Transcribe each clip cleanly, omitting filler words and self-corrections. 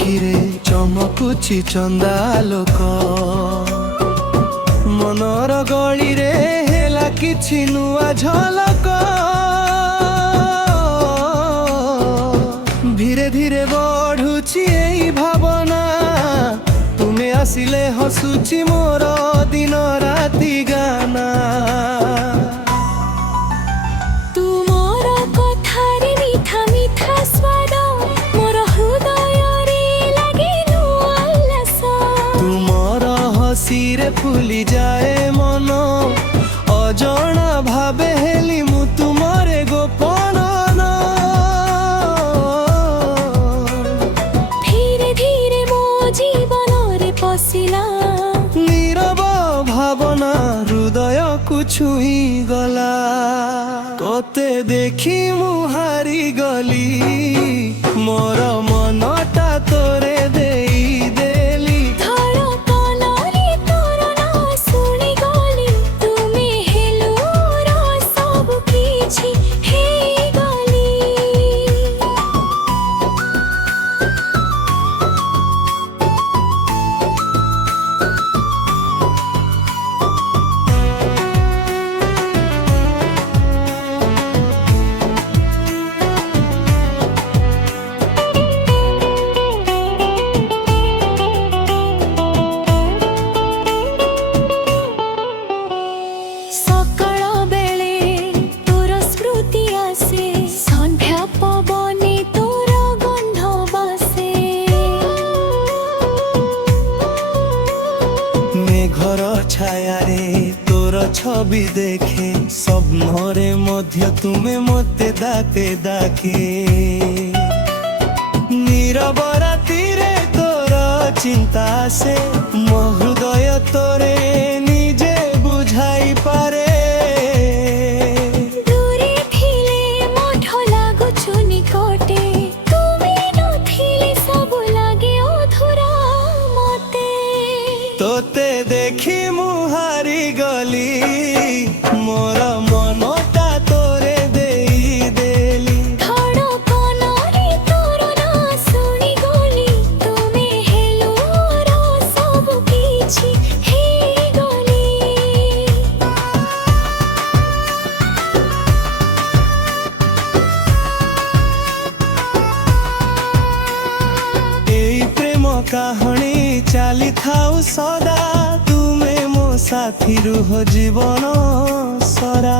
आखिरे चमकुची चंदालोक मनर गली रे हेला किछि नुआ झलक धीरे धीरे बढ़ुची एई भावना तुमे आसिले हसुची मोर दिन राति गाना हसीरे फुली जाए मन अजणा भावे हेली मु तुमरे गोपन धीरे धीरे मो जीवन रे पसिला नीरव भावना हृदय को छुई गला तोते देखी मु हारी गली मोर मनटा तोरे देई देली घर छाया रे तोर छवि देखे स्वप्न रे मध्य तुमे मते दाके दाके नीरव राति रे तोर चिंता से मो हृदय तोरे निजे बुझाई पारे तोते देखी मुहारी गली मोर मनटा तोरे देई देली धड़कन रे तोर ना सुनी गली तुमे हेलो रो सब किछि हे गली एई प्रेम कहानी चाली थाउ सदा तुमे मो साथी रुह जीवन सरा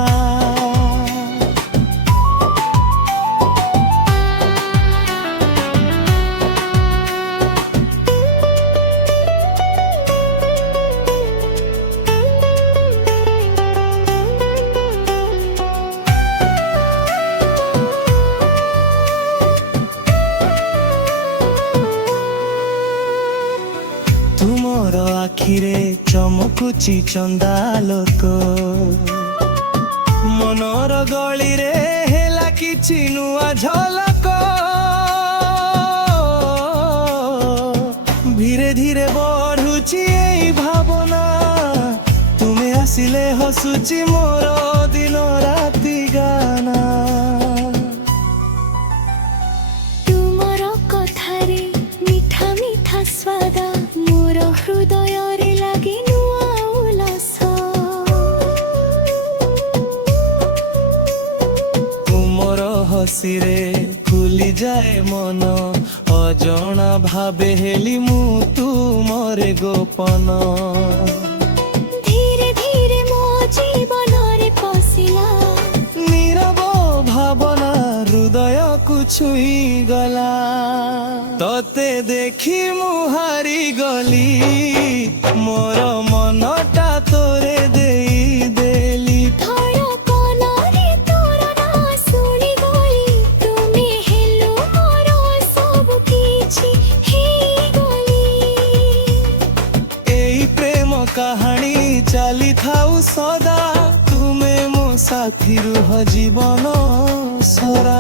तुमर आखिरे चमकुची चंदालोक मनर गली रे हेला किछि नुआ झलक धीरे धीरे बढ़ुची एई भावना तुमे आसिले हसुची मोर दिन राति गाना तुमर कथारे मीठा मीठा स्वाद मोर हृदय रे लागे नुआ उल्लास तुमर हसीरे फुली जाए मन अजणा भावे हेली मु तुमरे गोपन धीरे धीरे मो जीवन रे पसिला नीरव भावना हृदय को छुई गला तोते देखी मुहारी गली मोर मनटा तोरे देई देली धड़कन रे तोर ना सुनी गली तुमे हेलो मोर सब किछि हे गली एई प्रेम कहानी चाली थाउ सदा तुमे मो साथी रुह जीवन सरा।